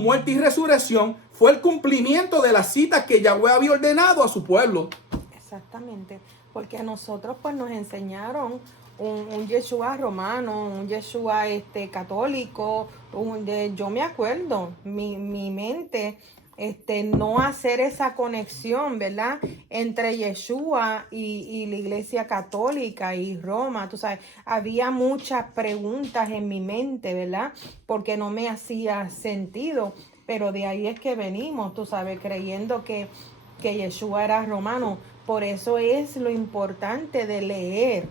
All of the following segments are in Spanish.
muerte y resurrección fue el cumplimiento de las citas que Yahweh había ordenado a su pueblo. Exactamente, porque a nosotros pues nos enseñaron un Yeshua romano, un Yeshua católico, yo me acuerdo, mi mente, no hacer esa conexión, ¿verdad? Entre Yeshua y la iglesia católica y Roma, tú sabes, había muchas preguntas en mi mente, ¿verdad? Porque no me hacía sentido, pero de ahí es que venimos, tú sabes, creyendo que Yeshua era romano. Por eso es lo importante de leer.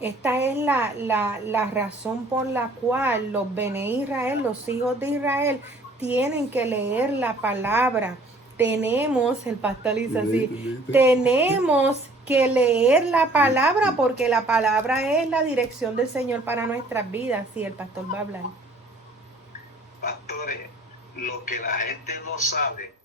Esta es la razón por la cual los Bene Israel, los hijos de Israel, tienen que leer la palabra. Tenemos, el pastor dice así, tenemos que leer la palabra porque la palabra es la dirección del Señor para nuestras vidas. Sí, el pastor va a hablar. Pastores, lo que la gente no sabe,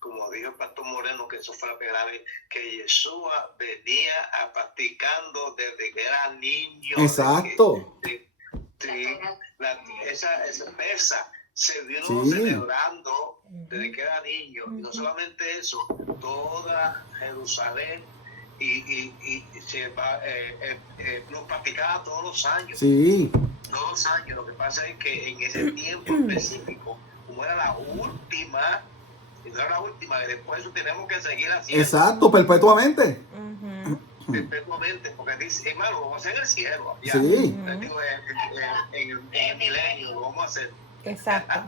como dijo el pastor Moreno, que eso fue la primera vez que Yeshua venía practicando desde que era niño. Exacto. Esa mesa se vino celebrando desde que era niño. Y no solamente eso, toda Jerusalén lo practicaba todos los años. Sí. Todos los años. Lo que pasa es que en ese tiempo específico, como era la última, y no era la última, que después eso tenemos que seguir haciendo. Exacto, perpetuamente. Perpetuamente, porque dice, hermano, lo vamos a hacer en el cielo. Ya. Sí. Digo, en el milenio lo vamos a hacer. Exacto.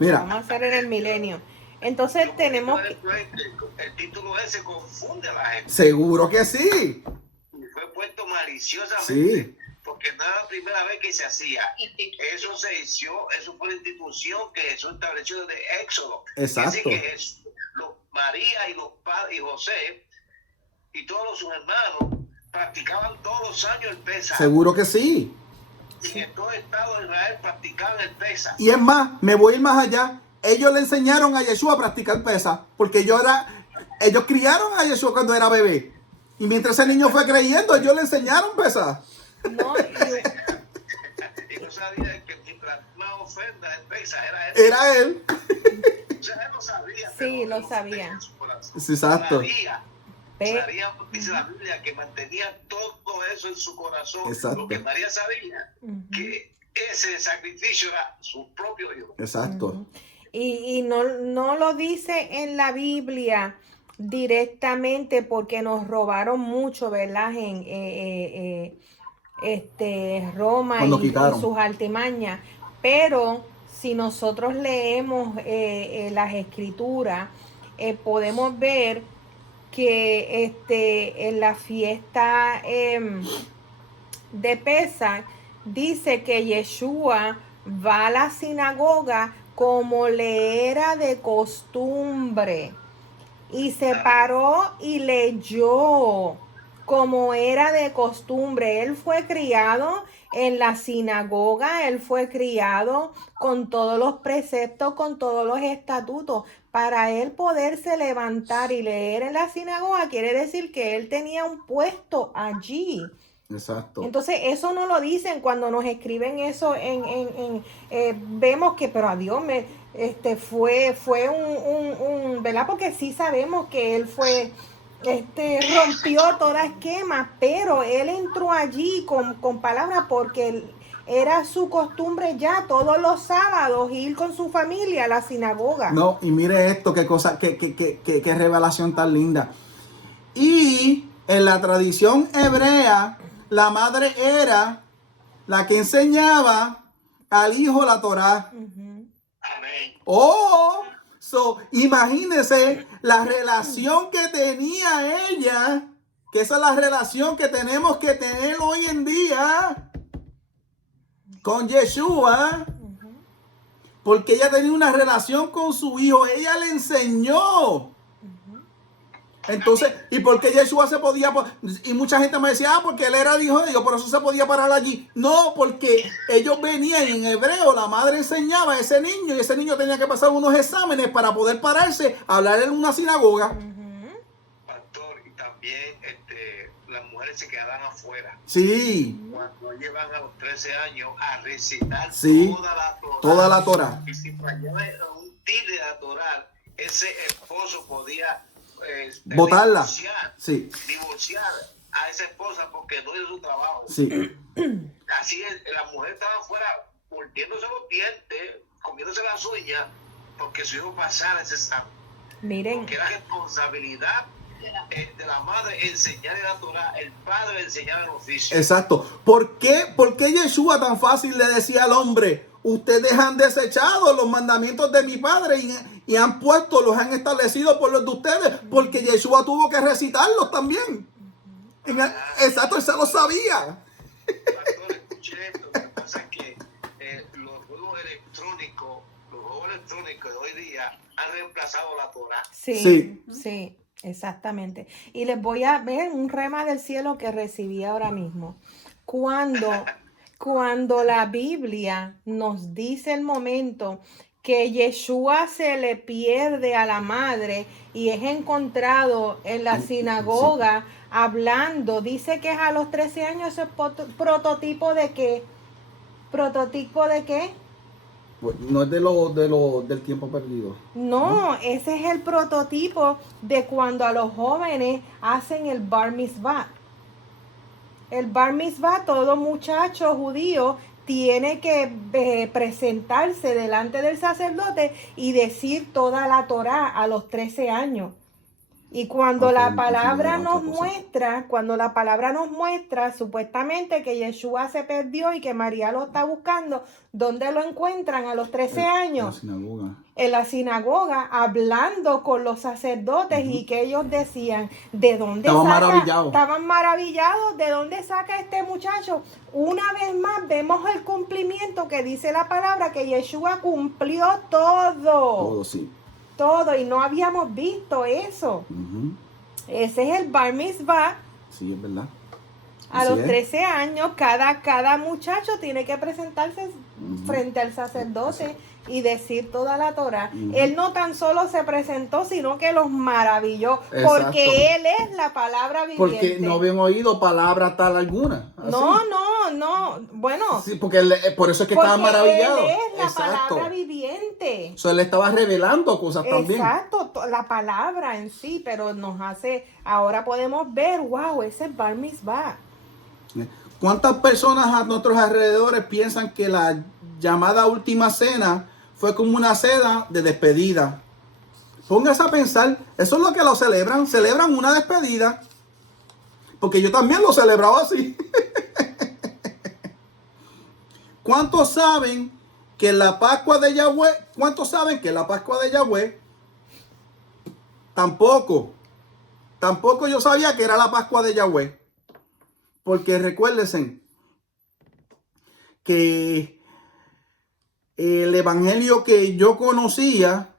Mira. Lo vamos a hacer en el milenio. Entonces tenemos que... El título ese confunde a la gente. Seguro que sí. Y fue puesto maliciosamente. Sí. Porque no era la primera vez que se hacía. Eso se hizo, eso fue la institución que Jesús estableció desde Éxodo. Exacto. Así que María y los padres y José y todos sus hermanos practicaban todos los años el Pesaj. Seguro que sí. Y en todo el estado de Israel practicaban el Pesaj. Y es más, me voy a ir más allá. Ellos le enseñaron a Yeshua a practicar Pesaj, porque ellos criaron a Yeshua cuando era bebé. Y mientras ese niño fue creyendo, ellos le enseñaron Pesaj. No, y no sabía que mientras más ofrenda el Pesaj era él. Era él. O sea, él lo sabía. Sí, lo sabía. Sí, exacto. María, dice la Biblia, que mantenía todo eso en su corazón. Exacto. Lo que María sabía, que ese sacrificio era su propio hijo. Exacto. Y no lo dice en la Biblia directamente porque nos robaron mucho, ¿verdad? En Roma y sus artimañas. Pero si nosotros leemos las escrituras, podemos ver que en la fiesta de Pesaj dice que Yeshua va a la sinagoga como le era de costumbre y se paró y leyó como era de costumbre. Él fue criado en la sinagoga, él fue criado con todos los preceptos, con todos los estatutos. Para él poderse levantar y leer en la sinagoga, quiere decir que él tenía un puesto allí. Exacto. Entonces, eso no lo dicen cuando nos escriben eso vemos que, pero a Dios fue un ¿verdad? Porque sí sabemos que él fue, rompió toda esquema, pero él entró allí con palabras porque era su costumbre ya todos los sábados ir con su familia a la sinagoga. No, y mire esto, qué cosa, qué revelación tan linda. Y en la tradición hebrea, la madre era la que enseñaba al hijo la Torá. Amén. Imagínense la relación que tenía ella, que esa es la relación que tenemos que tener hoy en día con Yeshua, porque ella tenía una relación con su hijo, ella le enseñó. Entonces, ¿y por qué Yeshua se podía? Y mucha gente me decía, porque él era el hijo de Dios, por eso se podía parar allí. No, porque ellos venían en hebreo, la madre enseñaba a ese niño y ese niño tenía que pasar unos exámenes para poder pararse a hablar en una sinagoga. Pastor, y también las mujeres se quedaban afuera. Sí. Cuando llevan a los 13 años a recitar Sí. toda la Torá. Toda la Torá. Y si fallaba un tile de la Torá, ese esposo podía Botarla. divorciar a esa esposa porque no hizo su trabajo. Sí. Así es, la mujer estaba afuera mordiéndose los dientes, comiéndose las uñas, porque su hijo pasara ese examen. Miren, Porque era responsabilidad de la madre enseñarle la Torá, el padre enseñar el oficio. Exacto. ¿Por qué Yeshua tan fácil le decía al hombre, ustedes han desechado los mandamientos de mi padre y han puesto, los han establecido por los de ustedes? Porque Yeshua tuvo que recitarlos también. Exacto, él se lo sabía. Pastor, escuché esto. Lo que pasa es que los juegos electrónicos de hoy día han reemplazado la Torá. sí, exactamente. Y les voy a ver un rema del cielo que recibí ahora mismo. Cuando la Biblia nos dice el momento que Yeshua se le pierde a la madre y es encontrado en la sinagoga hablando, dice que es a los 13 años. ¿Ese prototipo de qué? ¿Prototipo de qué? No es del tiempo perdido. No, ese es el prototipo de cuando a los jóvenes hacen el bar mitzvah. El bar mitzvah, todo muchacho judío tiene que presentarse delante del sacerdote y decir toda la Torá a los 13 años. Y cuando la palabra nos muestra supuestamente que Yeshua se perdió y que María lo está buscando, ¿dónde lo encuentran a los 13 años? En la sinagoga, hablando con los sacerdotes y que ellos decían, ¿de dónde estaban maravillados, ¿de dónde saca este muchacho? Una vez más vemos el cumplimiento que dice la palabra, que Yeshua cumplió todo. Todo, sí. Todo, y no habíamos visto eso. Ese es el bar mitzvah. Sí, es verdad. A los 13 años, cada muchacho tiene que presentarse frente al sacerdote y decir toda la Torá. Él no tan solo se presentó, sino que los maravilló. Exacto. Porque él es la palabra viviente. Porque no habían oído palabra tal alguna. Así. No. Bueno. Sí, porque por eso es que estaban maravillados. Él es la palabra viviente. So, él estaba revelando cosas también. Exacto, la palabra en sí, pero nos hace, ahora podemos ver, wow, ese es bar mitzvah. ¿Cuántas personas a nuestros alrededores piensan que la llamada última cena fue como una cena de despedida? Póngase a pensar, eso es lo que lo celebran una despedida. Porque yo también lo celebraba así. ¿Cuántos saben que la Pascua de Yahweh? ¿Cuántos saben que la Pascua de Yahweh? Tampoco yo sabía que era la Pascua de Yahweh. Porque recuérdense que el evangelio que yo conocía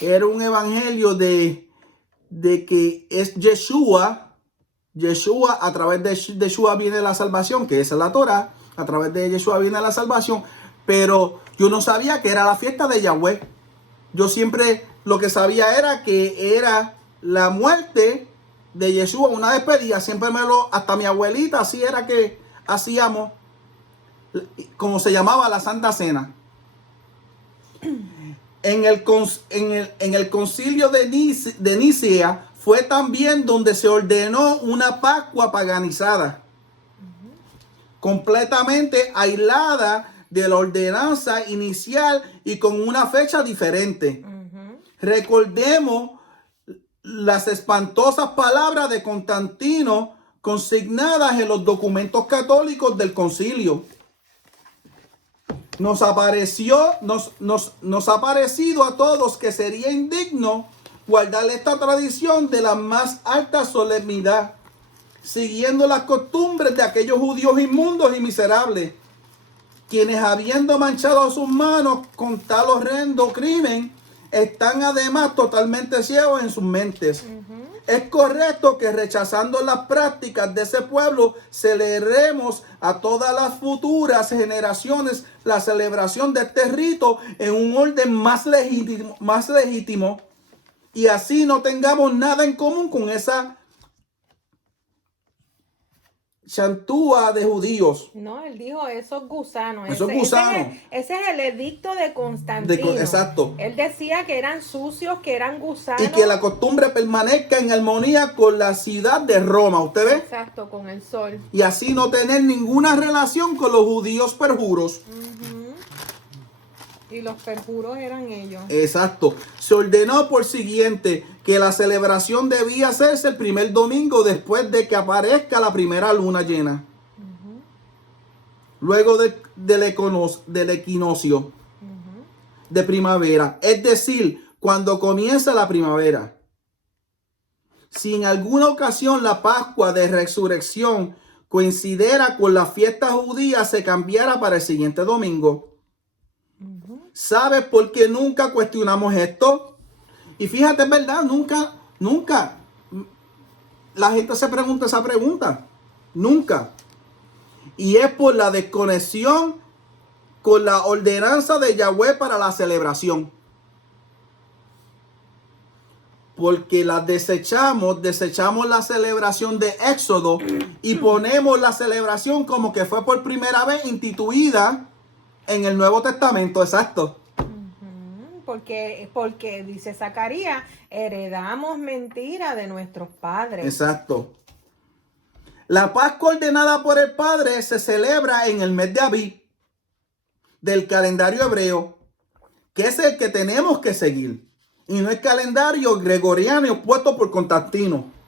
era un evangelio de que es Yeshua. Yeshua, a través de Yeshua viene la salvación, que esa es la Torah. A través de Yeshua viene la salvación. Pero yo no sabía que era la fiesta de Yahweh. Yo siempre lo que sabía era que era la muerte de Yeshua, una despedida. Siempre hasta mi abuelita, así era que hacíamos, como se llamaba, la Santa Cena. En el concilio de Nicea fue también donde se ordenó una Pascua paganizada, completamente aislada de la ordenanza inicial y con una fecha diferente. Recordemos las espantosas palabras de Constantino consignadas en los documentos católicos del concilio. Nos ha parecido a todos que sería indigno guardar esta tradición de la más alta solemnidad, siguiendo las costumbres de aquellos judíos inmundos y miserables, quienes habiendo manchado sus manos con tal horrendo crimen, están además totalmente ciegos en sus mentes. Es correcto que rechazando las prácticas de ese pueblo, celebremos a todas las futuras generaciones la celebración de este rito en un orden más legítimo, y así no tengamos nada en común con esa chantúa de judíos. No, él dijo esos gusanos. Esos Ese gusanos. ese es el edicto de Constantino. Exacto. Él decía que eran sucios, que eran gusanos. Y que la costumbre permanezca en armonía con la ciudad de Roma. ¿Usted ve? Exacto, con el sol. Y así no tener ninguna relación con los judíos perjuros. Y los perjuros eran ellos. Exacto. Se ordenó por siguiente que la celebración debía hacerse el primer domingo después de que aparezca la primera luna llena. Luego del equinoccio de primavera. Es decir, cuando comienza la primavera. Si en alguna ocasión la Pascua de Resurrección coincidiera con la fiesta judía, se cambiara para el siguiente domingo. ¿Sabes por qué nunca cuestionamos esto? Y fíjate, es verdad, nunca la gente se pregunta esa pregunta. Nunca. Y es por la desconexión con la ordenanza de Yahweh para la celebración. Porque la desechamos la celebración de Éxodo y ponemos la celebración como que fue por primera vez instituida en el Nuevo Testamento. Exacto. Porque dice Zacarías, heredamos mentira de nuestros padres. Exacto. La Pascua ordenada por el Padre se celebra en el mes de Abib del calendario hebreo, que es el que tenemos que seguir, y no el calendario gregoriano puesto por Constantino.